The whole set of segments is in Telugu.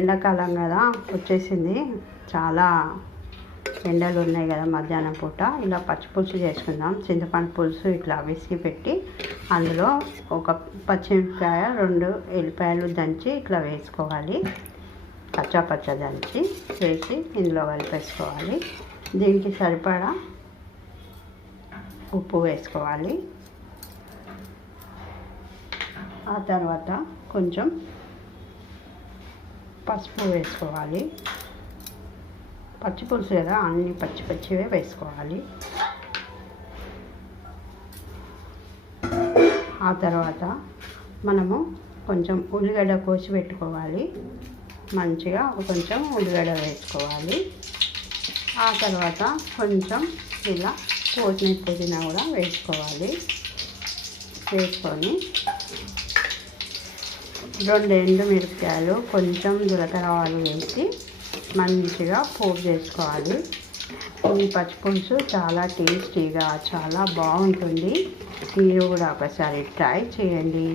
ఎండాకాలం కదా వచ్చేసింది, చాలా ఎండలు ఉన్నాయి కదా మధ్యాహ్నం పూట. ఇలా పచ్చిపులుసు చేసుకుందాం. చింతపండు పులుసు ఇట్లా విసిగి పెట్టి అందులో ఒక పచ్చిమిరపకాయ 2 ఎల్లిపాయలు దంచి ఇట్లా వేసుకోవాలి. పచ్చ దంచి వేసి ఇందులో కలిపేసుకోవాలి. దీనికి సరిపడా ఉప్పు వేసుకోవాలి. ఆ తర్వాత కొంచెం పసుపు వేసుకోవాలి. పచ్చిపులుసు కదా, అన్నీ పచ్చివే వేసుకోవాలి. ఆ తర్వాత మనము కొంచెం ఉల్లిగడ్డ కోసి పెట్టుకోవాలి. మంచిగా కొంచెం ఉల్లిగడ్డ వేసుకోవాలి. ఆ తర్వాత కొంచెం ఇలా కొత్తిమీర పుదీనా కూడా వేసుకోవాలి. వేసుకొని 2 ఎండుమిరపకాయలు కొంచెం జీలకర్ర ఆవాలు వేసి మంచిగా పోపు చేసుకోవాలి. ఈ పచ్చిపులుసు చాలా టేస్టీగా చాలా బాగుంటుంది. మీరు కూడా ఒకసారి ట్రై చేయండి.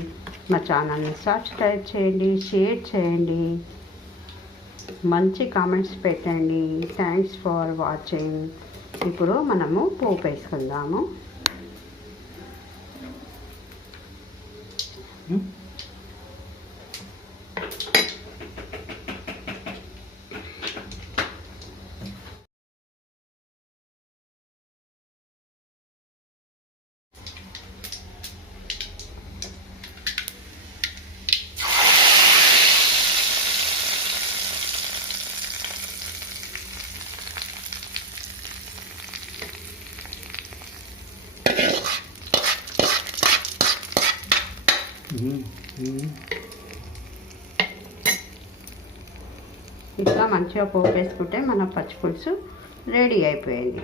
మా ఛానల్ని సబ్స్క్రైబ్ చేయండి, షేర్ చేయండి, మంచి కామెంట్స్ పెట్టండి. Thanks for watching. ఇప్పుడు మనము పోపు వేసుకుందాము. ఇట్లా మంచిగా పోపు వేసుకుంటే మన పచ్చిపులుసు రెడీ అయిపోయింది.